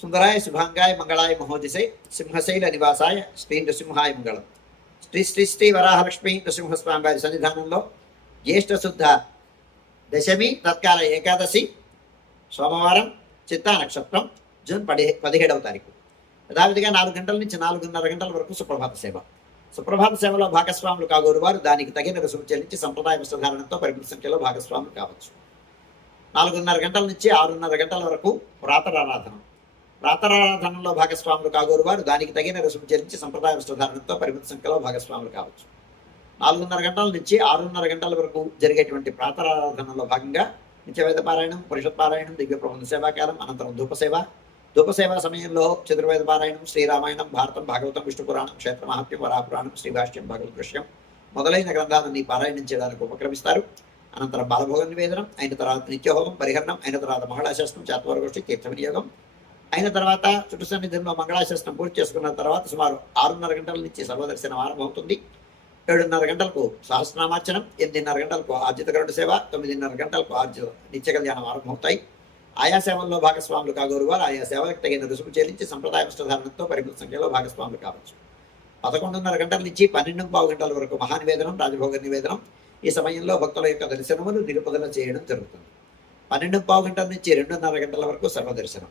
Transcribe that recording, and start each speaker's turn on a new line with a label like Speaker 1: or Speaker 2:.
Speaker 1: సుందరాయ శుభాంగాయ మంగళాయ మహోదిశై సింహశైల నివాసాయ శ్రీ నృసింహాయ మంగళం. శ్రీ శ్రీ శ్రీ వరాహలక్ష్మి నృసింహస్వామి వారి సన్నిధానంలో జ్యేష్ఠ శుద్ధ దశమి తత్కాల ఏకాదశి సోమవారం చిత్తా నక్షత్రం జూన్ పది పదిహేడవ తారీఖు. యథావిధిగా నాలుగు గంటల నుంచి నాలుగున్నర గంటల వరకు సుప్రభాత సేవ. సుప్రభాత సేవలో భాగస్వాములు కాగోరు వారు దానికి తగిన రుసుము చెల్లించి సంప్రదాయ వస్త్రధారణతో పరిమిత సంఖ్యలో భాగస్వాములు కావచ్చు. నాలుగున్నర గంటల నుంచి ఆరున్నర గంటల వరకు ప్రాతరారాధన ప్రాతరారాధనలో భాగస్వాములు కాగోరు వారు. దానికి తగిన రుసుము చెల్లించి సంప్రదాయ వస్త్రధారణతో పరిమిత సంఖ్యలో భాగస్వాములు కావచ్చు. నాలుగున్నర గంటల నుంచి ఆరున్నర గంటల వరకు జరిగేటువంటి ప్రాతరారాధనలో భాగంగా నిత్యవేద పారాయణం పరిషత్ పారాయణం దివ్య ప్రబంధ సేవాకాలం అనంతరం ధూపసేవ ధూపసేవ సమయంలో చతుర్వేద పారాయణం శ్రీరామాయణం భారతం భాగవతం విష్ణు పురాణం క్షేత్ర మహాత్యం వరాపురాణం శ్రీభాష్యం భగవద్ దృశ్యం మొదలైన గ్రంథాలన్నీ పారాయణం చేయడానికి ఉపక్రమిస్తారు. అనంతరం బాలభోగ నివేదనం అయిన తర్వాత నిత్యహోమం పరిహరణం అయిన తర్వాత మంగళాశాస్త్రం చాత్వరగోష్ఠి తీర్థ వినియోగం అయిన తర్వాత చుట్టు సన్నిధిలో మంగళాశాస్త్రం పూర్తి చేసుకున్న తర్వాత సుమారు ఆరున్నర గంటల నుంచి సర్వదర్శనం ఆరంభమవుతుంది. ఏడున్నర గంటలకు సహస్రనామార్చనం ఎనిమిదిన్నర గంటలకు ఆర్జిత గరుడ సేవ తొమ్మిదిన్నర గంటలకు ఆర్జిత నిత్య కళ్యాణం ఆరంభమవుతాయి. ఆయా సేవల్లో భాగస్వాములు కాగోరు వారు ఆయా సేవలకు తగిన రుసుము చెల్లించి సంప్రదాయ వస్త్రధారణతో పరిమిత సంఖ్యలో భాగస్వాములు కావచ్చు. పదకొండున్నర గంటల నుంచి పన్నెండు పావు గంటల వరకు మహానివేదనం రాజభోగ నివేదనం ఈ సమయంలో భక్తుల యొక్క దర్శనములు నిలుపుదల చేయడం జరుగుతుంది. పన్నెండు పావు గంటల నుంచి రెండున్నర గంటల వరకు సర్వదర్శనం.